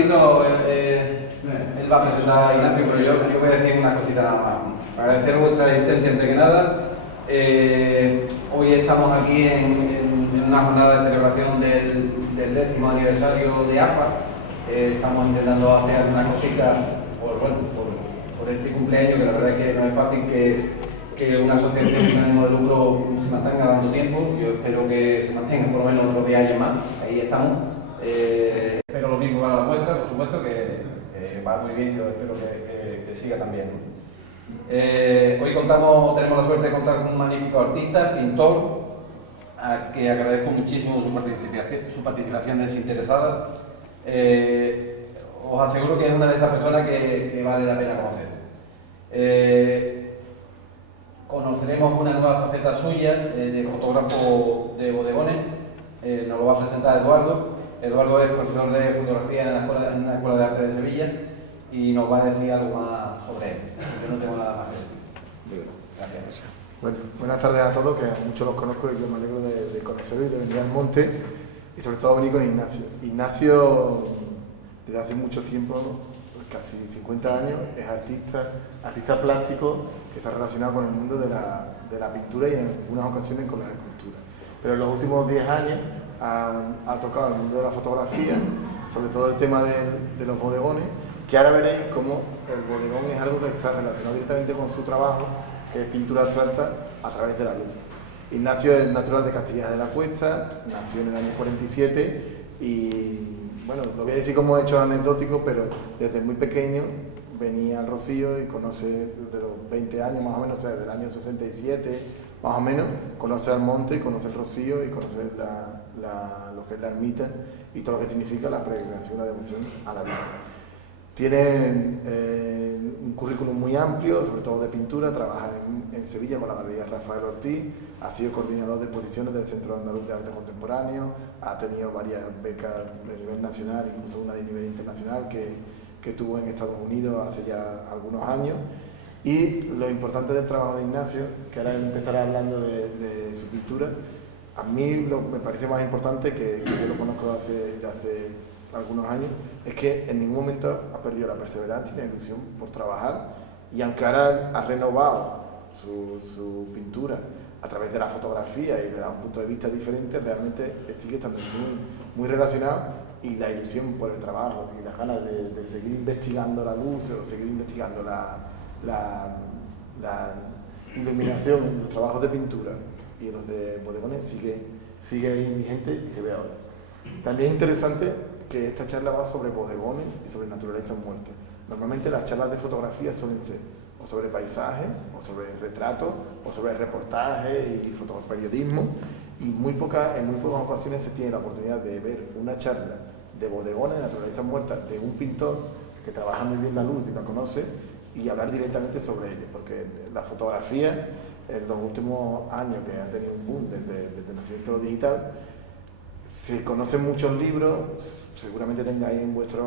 ratito él va a presentar a Ignacio, pero yo voy a decir una cosita nada más. Agradecer vuestra asistencia antes que nada. Hoy estamos aquí en una jornada de celebración del 10º aniversario de AFA. Estamos intentando hacer alguna cosita por este cumpleaños, que la verdad es que no es fácil que una asociación sin ánimo de lucro se mantenga dando tiempo. Yo espero que se mantenga por lo menos otros 10 años más. Ahí estamos. Espero lo mismo para la vuestra, por supuesto, que va muy bien. Yo espero que siga también. Hoy tenemos la suerte de contar con un magnífico artista, pintor, a que agradezco muchísimo su participación desinteresada. Os aseguro que es una de esas personas que vale la pena conocer. Conoceremos una nueva faceta suya de fotógrafo de bodegones. Nos lo va a presentar Eduardo. Eduardo es profesor de fotografía en la Escuela de Arte de Sevilla y nos va a decir algo más sobre él. Yo no tengo nada más que decir. Gracias. Bueno, buenas tardes a todos, que a muchos los conozco y yo me alegro de conoceros y de venir al monte y sobre todo venir con Ignacio. Ignacio, desde hace mucho tiempo, casi 50 años, es artista plástico que está relacionado con el mundo de la pintura y en algunas ocasiones con la escultura. Pero en los últimos 10 años ha tocado el mundo de la fotografía, sobre todo el tema de los bodegones, que ahora veréis cómo el bodegón es algo que está relacionado directamente con su trabajo, que es pintura abstracta a través de la luz. Ignacio es natural de Castilla de la Cuesta, nació en el año 47 y, bueno, lo voy a decir como hecho anecdótico, pero desde muy pequeño venía al Rocío y conoce desde los 20 años más o menos, o sea, desde el año 67 más o menos, conoce al monte, conoce el Rocío y conoce lo que es la ermita y todo lo que significa la peregrinación, la devoción a la vida. Tiene un currículum muy amplio, sobre todo de pintura, trabaja en Sevilla con la Galería Rafael Ortiz, ha sido coordinador de exposiciones del Centro Andaluz de Arte Contemporáneo, ha tenido varias becas de nivel nacional, incluso una de nivel internacional que tuvo en Estados Unidos hace ya algunos años. Y lo importante del trabajo de Ignacio, que ahora empezará hablando de su pintura, a mí me parece más importante, que yo lo conozco desde hace algunos años, es que en ningún momento ha perdido la perseverancia y la ilusión por trabajar, y aunque ahora ha renovado su pintura a través de la fotografía y le da un punto de vista diferente, realmente sigue estando muy relacionado, y la ilusión por el trabajo y las ganas de seguir investigando la luz o seguir investigando la iluminación, los trabajos de pintura y los de bodegones sigue vigente y se ve ahora. También es interesante que esta charla va sobre bodegones y sobre naturaleza en muerte. Normalmente las charlas de fotografía suelen ser o sobre paisajes, o sobre retratos, o sobre reportajes y fotoperiodismo, y en muy pocas ocasiones se tiene la oportunidad de ver una charla de bodegones, de naturaleza muerta, de un pintor que trabaja muy bien la luz y la conoce, y hablar directamente sobre ello, porque la fotografía en los últimos años, que ha tenido un boom desde el nacimiento de lo digital, se conocen muchos libros, seguramente tengáis en vuestra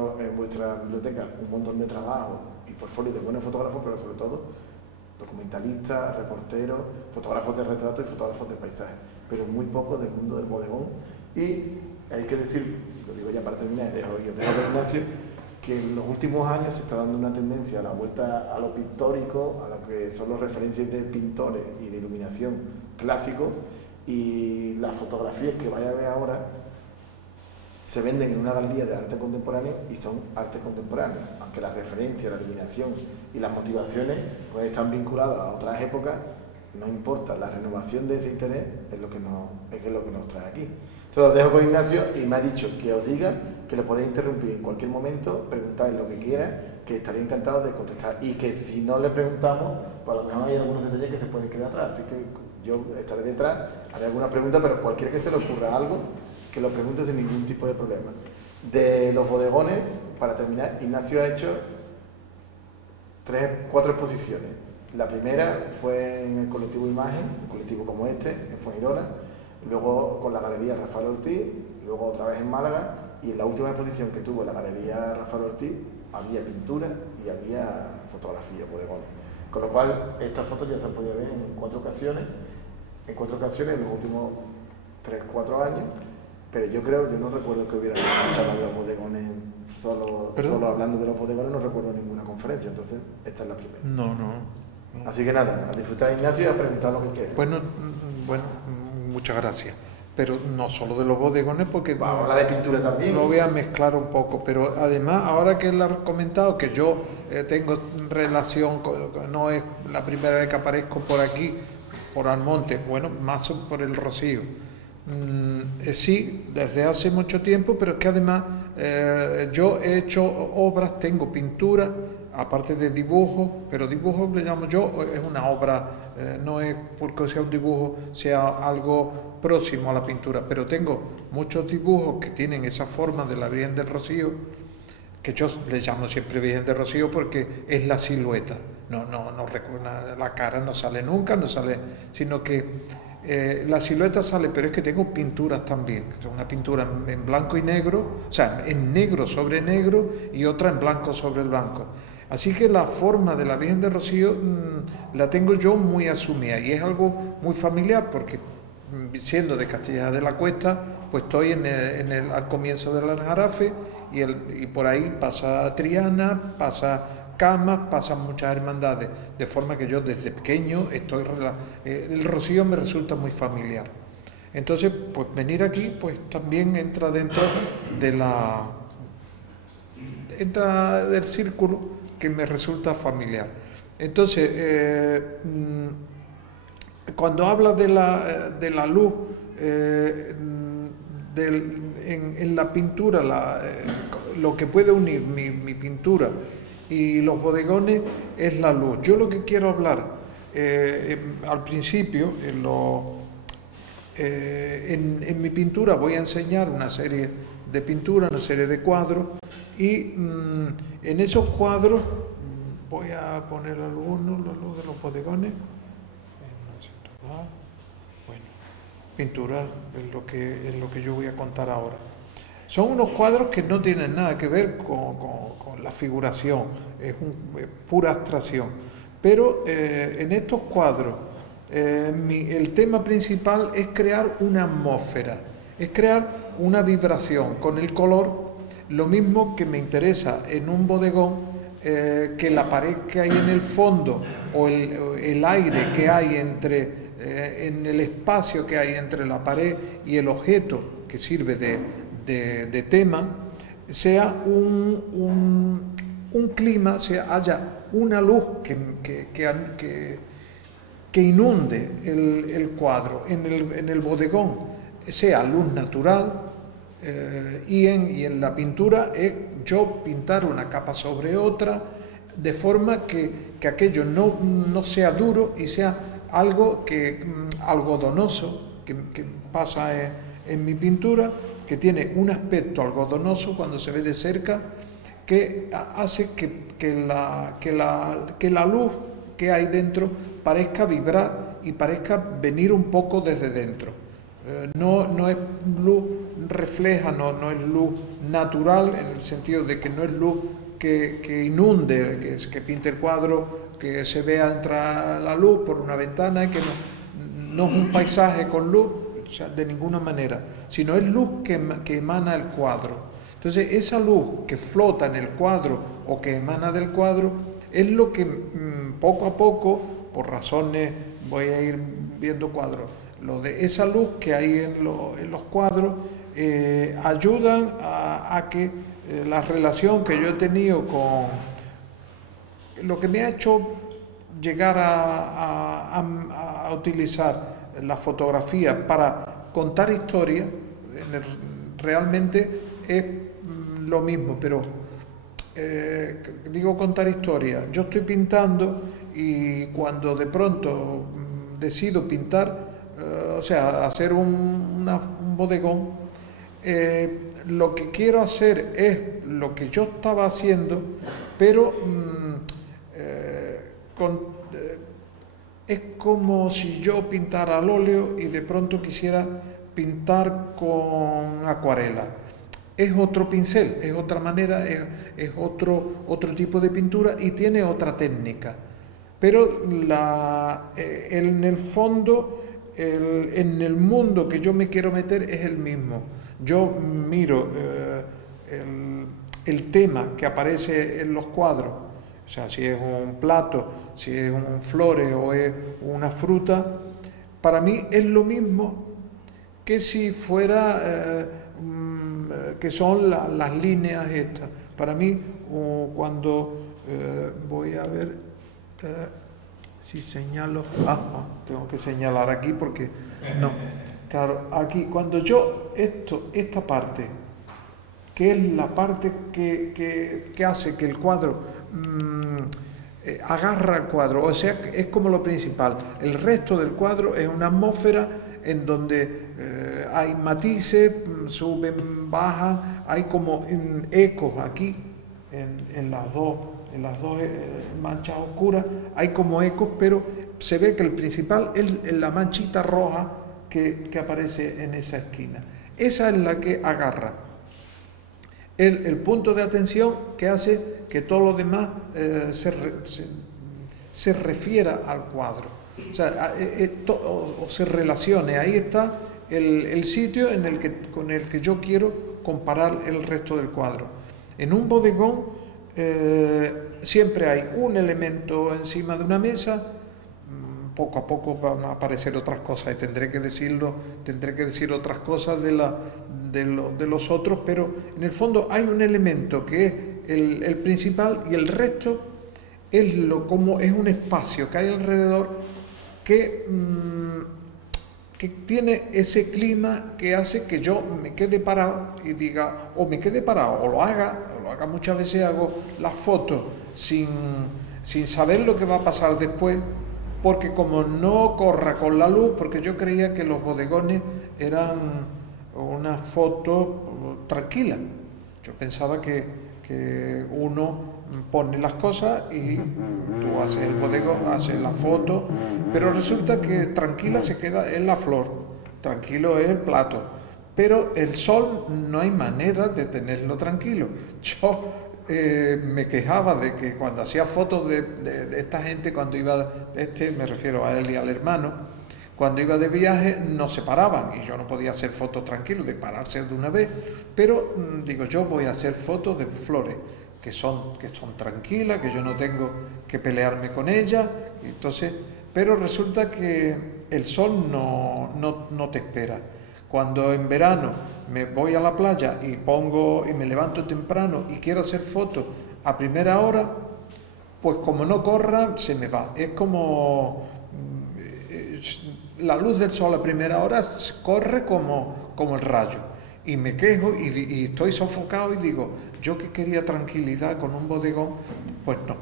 biblioteca un montón de trabajos y portfolios de buenos fotógrafos, pero sobre todo documentalistas, reporteros, fotógrafos de retrato y fotógrafos de paisaje, pero muy poco del mundo del bodegón. Y hay que decir, lo digo ya para terminar, yo tengo que Ignacio, que en los últimos años se está dando una tendencia a la vuelta a lo pictórico, a lo que son los referencias de pintores y de iluminación clásicos, y las fotografías que vaya a ver ahora se venden en una galería de arte contemporáneo y son arte contemporáneo, aunque la referencia, la iluminación y las motivaciones pues están vinculadas a otras épocas, no importa, la renovación de ese interés es lo que nos trae aquí. Entonces os dejo con Ignacio y me ha dicho que os diga que le podéis interrumpir en cualquier momento, preguntarle lo que quiera, que estaría encantado de contestar, y que si no le preguntamos, pues a lo mejor hay algunos detalles que se pueden quedar atrás, así que yo estaré detrás, haré alguna pregunta, pero cualquiera que se le ocurra algo, que lo pregunte sin ningún tipo de problema. De los bodegones, para terminar, Ignacio ha hecho 4 exposiciones. La primera fue en el colectivo Imagen, un colectivo como este, en Fuengirola, luego con la Galería Rafael Ortiz, luego otra vez en Málaga, y en la última exposición que tuvo la Galería Rafael Ortiz había pintura y había fotografía, bodegones. Con lo cual, estas fotos ya se han podido ver en 4 ocasiones, en los últimos 3-4 años, pero yo no recuerdo que hubiera una charla de los bodegones, solo hablando de los bodegones, no recuerdo ninguna conferencia, entonces esta es la primera. No. Así que nada, a disfrutar, Ignacio, y a preguntar lo que quieras. Bueno, muchas gracias. Pero no solo de los bodegones, porque vamos a hablar de pintura también. Lo voy a mezclar un poco, pero además, ahora que lo has comentado, que yo tengo relación, no es la primera vez que aparezco por aquí, por Almonte, bueno, más por el Rocío. Sí, desde hace mucho tiempo, pero es que además yo he hecho obras, tengo pintura, aparte de dibujo, pero dibujo le llamo yo, es una obra, no es porque sea un dibujo, sea algo próximo a la pintura, pero tengo muchos dibujos que tienen esa forma de la Virgen del Rocío, que yo le llamo siempre Virgen del Rocío porque es la silueta, no la cara no sale nunca, no sale, sino que la silueta sale, pero es que tengo pinturas también, una pintura en blanco y negro, o sea, en negro sobre negro y otra en blanco sobre blanco. Así que la forma de la Virgen del Rocío la tengo yo muy asumida y es algo muy familiar porque siendo de Castilla de la Cuesta, pues estoy al comienzo del Aljarafe y por ahí pasa Triana, pasa Camas, pasan muchas hermandades, de forma que yo desde pequeño el Rocío me resulta muy familiar. Entonces, pues venir aquí, pues también entra dentro del círculo que me resulta familiar. Entonces, cuando habla de la luz en la pintura, lo que puede unir mi pintura y los bodegones es la luz. Yo lo que quiero hablar al principio, en mi pintura voy a enseñar una serie de pinturas, una serie de cuadros y en esos cuadros voy a poner algunos, la luz de los bodegones. Bueno, pintura es lo que yo voy a contar ahora. Son unos cuadros que no tienen nada que ver con la figuración, es pura abstracción. Pero en estos cuadros el tema principal es crear una atmósfera, es crear una vibración con el color, lo mismo que me interesa en un bodegón, que la pared que hay en el fondo o el aire que hay en el espacio que hay entre la pared y el objeto que sirve de tema, sea un clima, haya una luz que inunde el cuadro. En el bodegón sea luz natural y en la pintura es yo pintar una capa sobre otra de forma que aquello no sea duro y sea algo algodonoso que pasa en mi pintura, que tiene un aspecto algodonoso cuando se ve de cerca, que hace que la luz que hay dentro parezca vibrar y parezca venir un poco desde dentro. No es luz refleja, no es luz natural, en el sentido de que no es luz que inunde, que pinte el cuadro, que se vea entrar la luz por una ventana, que no es un paisaje con luz, o sea, de ninguna manera, sino es luz que emana el cuadro. Entonces, esa luz que flota en el cuadro o que emana del cuadro es lo que poco a poco, por razones, voy a ir viendo cuadros, lo de esa luz que hay en los cuadros ayudan a que la relación que yo he tenido con lo que me ha hecho llegar a utilizar la fotografía para contar historias, realmente es lo mismo, pero digo contar historias. Yo estoy pintando y cuando de pronto decido pintar, o sea, hacer un bodegón, lo que quiero hacer es lo que yo estaba haciendo, pero es como si yo pintara al óleo y de pronto quisiera pintar con acuarela. Es otro pincel, es otra manera, es otro tipo de pintura y tiene otra técnica. Pero en el fondo, en el mundo que yo me quiero meter es el mismo. Yo miro el tema que aparece en los cuadros, o sea, si es un plato, si es un flores o es una fruta, para mí es lo mismo que si fuera, que son las líneas estas. Para mí, cuando voy a ver si señalo, tengo que señalar aquí porque no, claro, aquí, cuando yo esta parte, que es la parte que hace que el cuadro agarra el cuadro, o sea, es como lo principal. El resto del cuadro es una atmósfera en donde hay matices, suben, bajan, hay como ecos aquí, en las dos manchas oscuras, hay como ecos, pero se ve que el principal es la manchita roja que aparece en esa esquina. Esa es la que agarra. El punto de atención que hace que todo lo demás se refiera al cuadro, o sea, o se relacione. Ahí está el sitio con el que yo quiero comparar el resto del cuadro. En un bodegón siempre hay un elemento encima de una mesa. Poco a poco van a aparecer otras cosas y tendré que decir otras cosas de los otros, pero en el fondo hay un elemento que es el principal, y el resto es como es un espacio que hay alrededor que tiene ese clima que hace que yo me quede parado y diga, o me quede parado, o lo haga muchas veces. Hago las fotos sin saber lo que va a pasar después, porque como no corra con la luz, porque yo creía que los bodegones eran una foto tranquila. Yo pensaba que uno pone las cosas y tú haces el bodegón, haces la foto, pero resulta que tranquila se queda en la flor, tranquilo es el plato, pero el sol no hay manera de tenerlo tranquilo. Yo me quejaba de que cuando hacía fotos de esta gente, cuando iba, me refiero a él y al hermano, cuando iba de viaje no se paraban y yo no podía hacer fotos tranquilos, de pararse de una vez, pero digo, yo voy a hacer fotos de flores que son tranquilas, que yo no tengo que pelearme con ellas. Entonces, pero resulta que el sol no te espera. Cuando en verano me voy a la playa y me levanto temprano y quiero hacer fotos a primera hora, pues como no corra, se me va. Es como la luz del sol a primera hora corre como el rayo. Y me quejo y estoy sofocado y digo, yo que quería tranquilidad con un bodegón, pues no.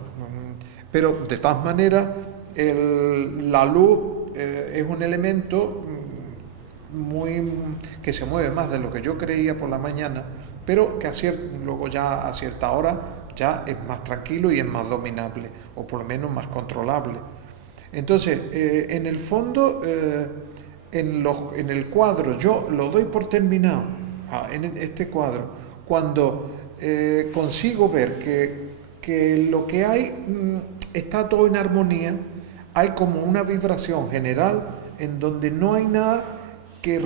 Pero de todas maneras, la luz es un elemento que se mueve más de lo que yo creía por la mañana, pero que luego ya a cierta hora ya es más tranquilo y es más dominable, o por lo menos más controlable. Entonces, en el fondo, en el cuadro, yo lo doy por terminado, en este cuadro, cuando consigo ver que lo que hay está todo en armonía, hay como una vibración general en donde no hay nada que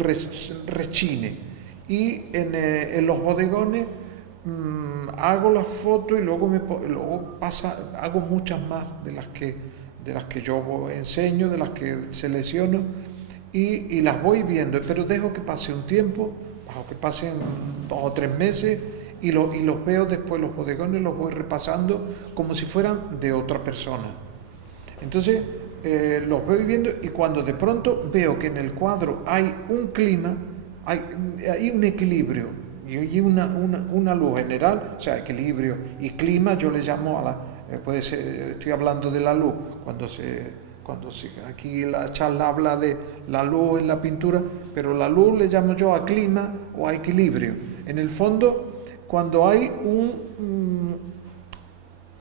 rechine. Y en los bodegones hago las fotos y luego hago muchas más de las que yo enseño, de las que selecciono, y las voy viendo, pero dejo que pase un tiempo, dejo que pasen 2 o 3 meses, y los veo después, los bodegones los voy repasando como si fueran de otra persona. Entonces los voy viendo, y cuando de pronto veo que en el cuadro hay un clima, hay un equilibrio y una luz general, o sea, equilibrio y clima, yo le llamo puede ser, estoy hablando de la luz, aquí la charla habla de la luz en la pintura, pero la luz le llamo yo a clima o a equilibrio. En el fondo, cuando hay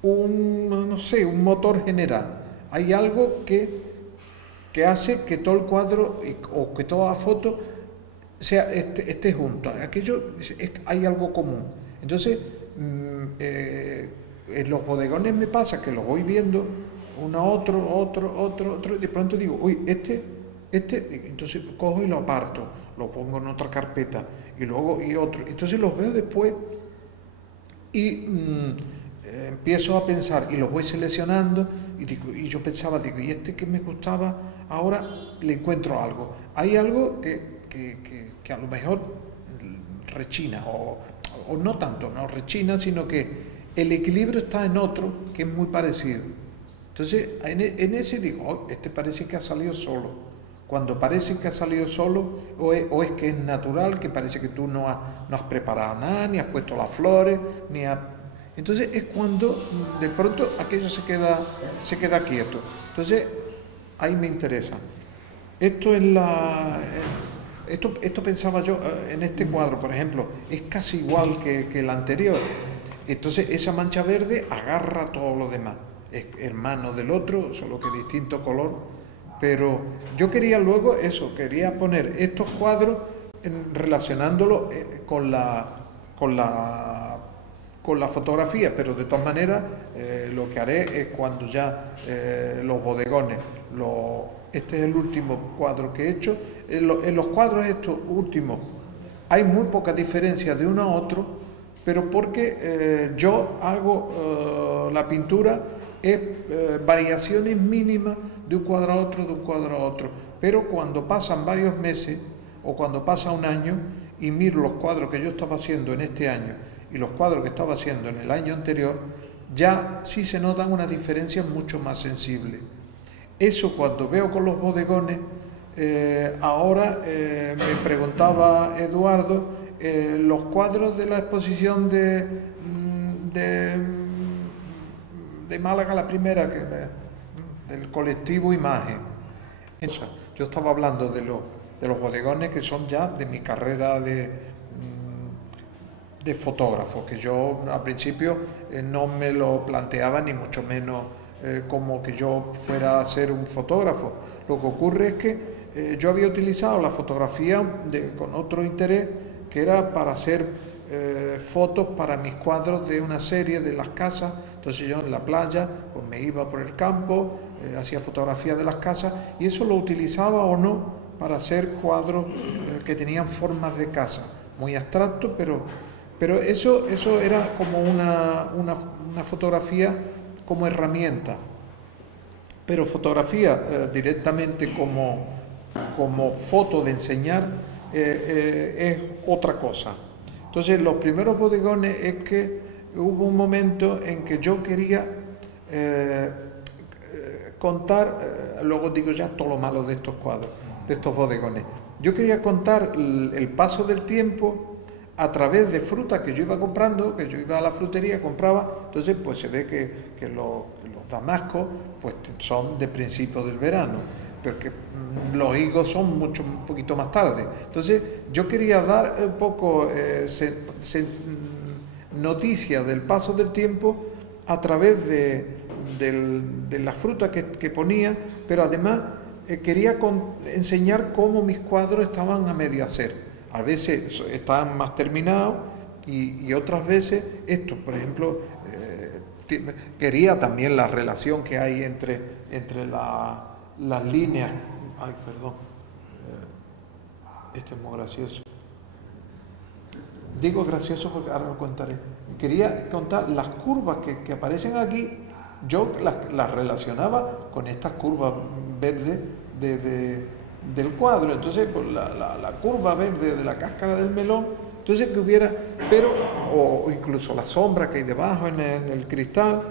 no sé, un motor general, hay algo que hace que todo el cuadro o que toda la foto esté junto. Aquello hay algo común. Entonces, en los bodegones me pasa que los voy viendo otro, y de pronto digo, uy, entonces cojo y lo aparto, lo pongo en otra carpeta, y luego y otro. Entonces los veo después y empiezo a pensar y los voy seleccionando y digo, y yo pensaba, digo, y este que me gustaba, ahora le encuentro algo. Hay algo que a lo mejor rechina, o no tanto, no rechina, sino que el equilibrio está en otro que es muy parecido. Entonces, en ese digo, oh, este parece que ha salido solo. Cuando parece que ha salido solo, o es que es natural, que parece que tú no has preparado nada, ni has puesto las flores, Entonces es cuando de pronto aquello se queda quieto. Entonces, ahí me interesa. Esto pensaba yo en este cuadro, por ejemplo, es casi igual que el anterior. Entonces esa mancha verde agarra todo lo demás. Es hermano del otro, solo que distinto color. Pero yo quería luego eso, quería poner estos cuadros relacionándolo con la fotografía, pero de todas maneras lo que haré es cuando ya los bodegones, este es el último cuadro que he hecho, en los cuadros estos últimos hay muy poca diferencia de uno a otro, pero porque yo hago la pintura es variaciones mínimas de un cuadro a otro, de un cuadro a otro, pero cuando pasan varios meses o cuando pasa un año y miro los cuadros que yo estaba haciendo en este año y los cuadros que estaba haciendo en el año anterior, ya sí se notan unas diferencias mucho más sensibles. Eso cuando veo con los bodegones, ahora me preguntaba Eduardo, los cuadros de la exposición de Málaga, la primera, del colectivo Imagen. Yo estaba hablando de los bodegones que son ya de mi carrera de fotógrafo, que yo al principio no me lo planteaba ni mucho menos como que yo fuera a ser un fotógrafo. Lo que ocurre es que yo había utilizado la fotografía con otro interés, que era para hacer fotos para mis cuadros de una serie de las casas. Entonces yo en la playa pues me iba por el campo, hacía fotografías de las casas y eso lo utilizaba o no para hacer cuadros que tenían formas de casa, muy abstractos, pero eso era como una fotografía como herramienta. Pero fotografía directamente como foto de enseñar es otra cosa. Entonces los primeros bodegones es que hubo un momento en que yo quería contar, luego digo ya todo lo malo de estos cuadros, de estos bodegones. Yo quería contar el paso del tiempo a través de frutas que yo iba comprando, que yo iba a la frutería, compraba, entonces pues se ve que los damascos pues son de principio del verano, porque los higos son un poquito más tarde. Entonces yo quería dar un poco noticia del paso del tiempo a través de la fruta que ponía, pero además quería enseñar cómo mis cuadros estaban a medio hacer. A veces estaban más terminados y otras veces esto, por ejemplo, quería también la relación que hay entre las líneas. Ay, perdón, esto es muy gracioso. Digo gracioso porque ahora lo contaré. Quería contar las curvas que aparecen aquí, yo las relacionaba con estas curvas verdes del cuadro. Entonces, pues, la curva verde de la cáscara del melón, entonces que hubiera, pero, o incluso la sombra que hay debajo en el cristal.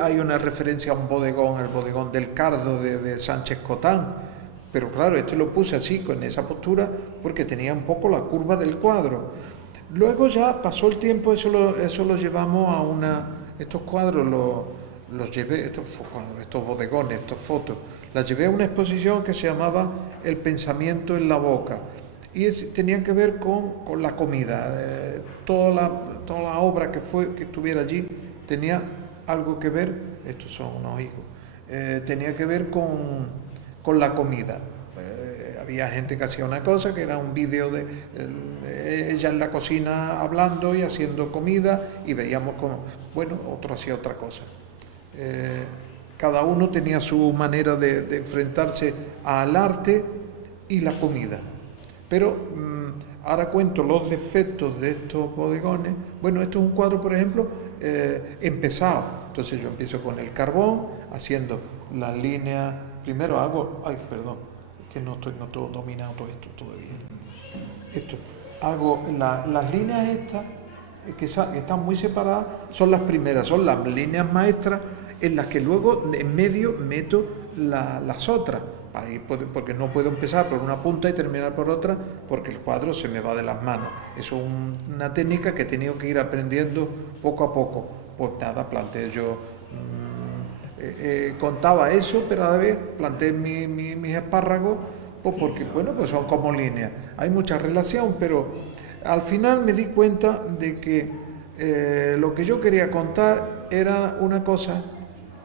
Hay una referencia a un bodegón, el bodegón del Cardo de Sánchez Cotán, pero claro, lo puse así, con esa postura, porque tenía un poco la curva del cuadro. Luego ya pasó el tiempo, eso lo llevamos estos cuadros los llevé, estos bodegones, estas fotos, las llevé a una exposición que se llamaba El pensamiento en la boca, y tenían que ver con la comida. Toda la obra que estuviera allí tenía algo que ver, estos son unos higos, tenía que ver con la comida. Había gente que hacía una cosa, que era un vídeo de ella en la cocina hablando y haciendo comida, y veíamos como, bueno, otro hacía otra cosa. Cada uno tenía su manera de enfrentarse al arte, y la comida. Pero ahora cuento los defectos de estos bodegones. Bueno, esto es un cuadro, por ejemplo, empezado. Entonces yo empiezo con el carbón, haciendo las líneas. Primero hago, ay, perdón, que no tengo dominado todo esto todavía. Esto, hago las líneas estas, que están muy separadas, son las primeras, son las líneas maestras, en las que luego en medio meto las otras, porque no puedo empezar por una punta y terminar por otra, porque el cuadro se me va de las manos. Eso es una técnica que he tenido que ir aprendiendo poco a poco. Pues nada, planteé yo, contaba eso, pero a la vez planteé mis espárragos, pues porque, bueno, pues son como líneas. Hay mucha relación, pero al final me di cuenta de que lo que yo quería contar era una cosa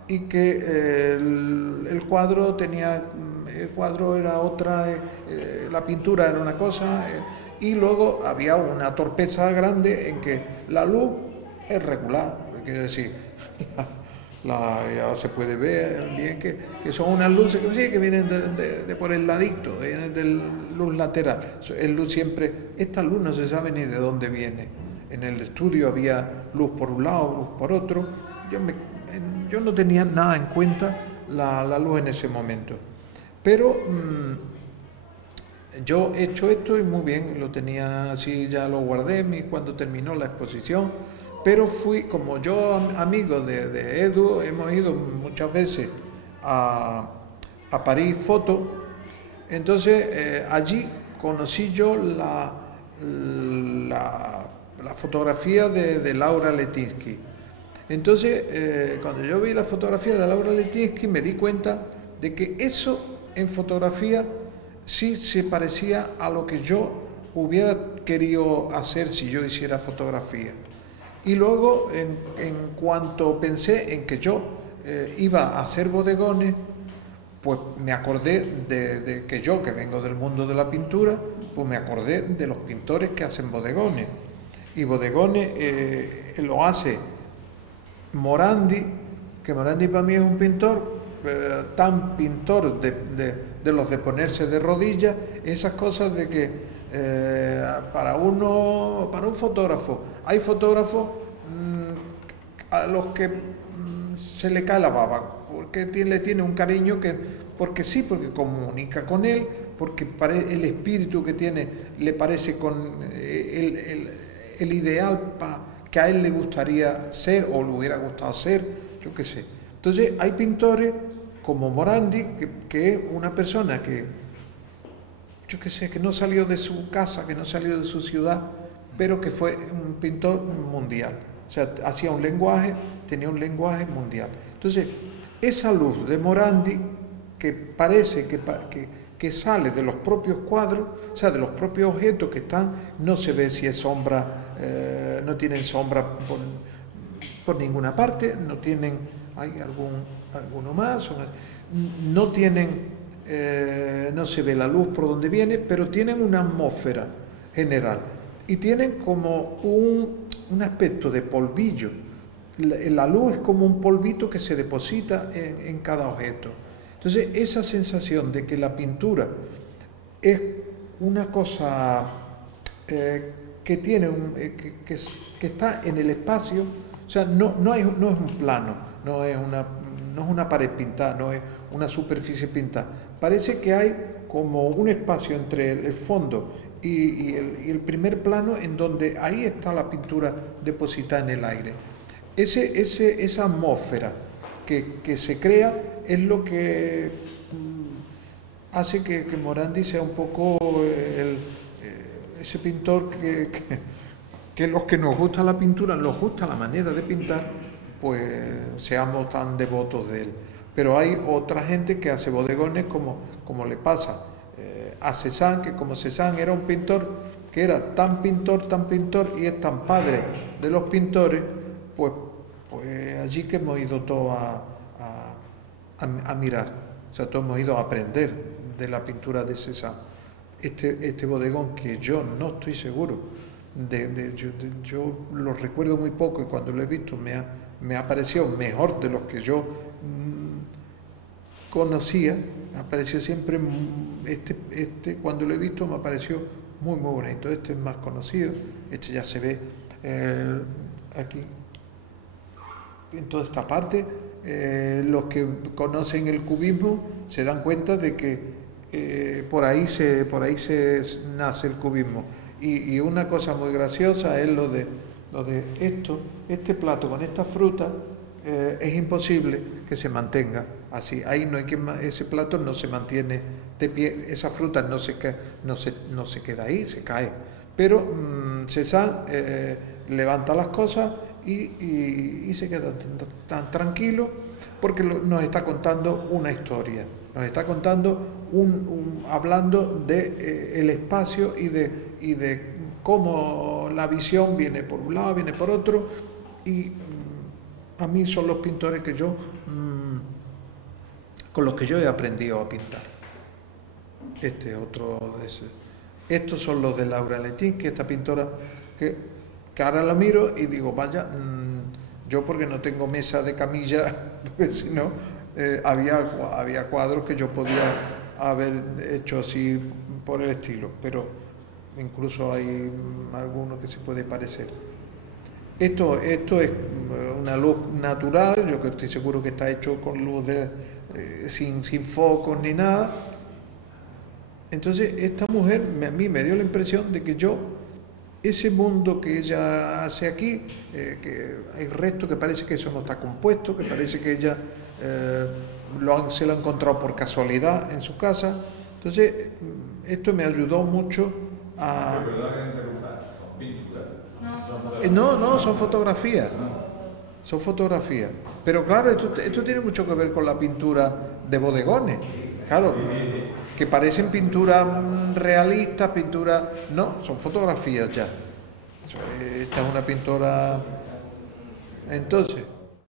y que el cuadro era otra, la pintura era una cosa, y luego había una torpeza grande en que la luz es regular, quiero decir, ya se puede ver bien que son unas luces que vienen de por el ladito, de luz lateral. Esta luz no se sabe ni de dónde viene. En el estudio había luz por un lado, luz por otro. Yo no tenía nada en cuenta la luz en ese momento. Pero yo he hecho esto y muy bien, lo tenía así, ya lo guardé cuando terminó la exposición. Pero como yo, amigo de Edu, hemos ido muchas veces a París Foto, entonces allí conocí yo la fotografía de Laura Letinsky. Entonces, cuando yo vi la fotografía de Laura Letinsky, me di cuenta de que eso en fotografía sí se parecía a lo que yo hubiera querido hacer si yo hiciera fotografía. Y luego, en cuanto pensé en que yo iba a hacer bodegones, pues me acordé de que yo, que vengo del mundo de la pintura, pues me acordé de los pintores que hacen bodegones. Y bodegones lo hace Morandi, que Morandi para mí es un pintor, tan pintor de los de ponerse de rodillas, esas cosas de que para un fotógrafo, hay fotógrafos a los que se le cae la baba, porque le tiene un cariño porque comunica con él, porque el espíritu que tiene le parece con el ideal que a él le gustaría ser o le hubiera gustado ser, yo qué sé. Entonces hay pintores como Morandi, que es una persona que, yo qué sé, que no salió de su casa, que no salió de su ciudad, pero que fue un pintor mundial. O sea, hacía un lenguaje, tenía un lenguaje mundial. Entonces, esa luz de Morandi, que parece que sale de los propios cuadros, o sea, de los propios objetos que están, no se ve si es sombra, no tienen sombra por ninguna parte, no tienen, hay alguno más, no tienen, no se ve la luz por donde viene, pero tienen una atmósfera general y tienen como un aspecto de polvillo. La luz es como un polvito que se deposita en cada objeto. Entonces, esa sensación de que la pintura es una cosa que tiene que está en el espacio, o sea, no es un plano, no es una pared pintada, no es una superficie pintada. Parece que hay como un espacio entre el fondo y el primer plano, en donde ahí está la pintura depositada en el aire. Esa atmósfera que se crea es lo que hace que Morandi sea un poco ese pintor que los que nos gusta la pintura, nos gusta la manera de pintar, pues seamos tan devotos de él. Pero hay otra gente que hace bodegones como le pasa a Cézanne, que como Cézanne era un pintor que era tan pintor y es tan padre de los pintores, pues allí que hemos ido todos a mirar, o sea, todos hemos ido a aprender de la pintura de Cézanne. Este bodegón, que yo no estoy seguro, yo lo recuerdo muy poco, y cuando lo he visto me ha parecido mejor de los que yo conocía, Me ha parecido siempre, cuando lo he visto me ha parecido muy bonito. Este es más conocido, este ya se ve aquí, en toda esta parte. Los que conocen el cubismo se dan cuenta de que por ahí se nace el cubismo. Y una cosa muy graciosa es lo de este plato con esta fruta. Es imposible que se mantenga así. Ahí no hay ese plato no se mantiene de pie, esa fruta no se queda ahí, se cae. Pero Cézanne levanta las cosas y se queda tan tranquilo, porque nos está contando una historia, nos está contando hablando de el espacio y de cómo la visión viene por un lado, viene por otro, y a mí son los pintores que con los que yo he aprendido a pintar. Estos son los de Laura Letín, que esta pintora que ahora la miro y digo, vaya, yo porque no tengo mesa de camilla, porque si no, había cuadros que yo podía haber hecho así por el estilo, pero incluso hay alguno que se puede parecer. Esto es una luz natural, yo que estoy seguro que está hecho con luz sin focos ni nada. Entonces esta mujer a mí me dio la impresión de que ese mundo que ella hace aquí, que hay restos que parece que eso no está compuesto, que parece que ella se lo ha encontrado por casualidad en su casa. Entonces esto me ayudó mucho a... No, son fotografías. Son fotografías. Pero claro, esto tiene mucho que ver con la pintura de bodegones. Claro, que parecen pintura realista, pintura... No, son fotografías ya. Esta es una pintora... Entonces...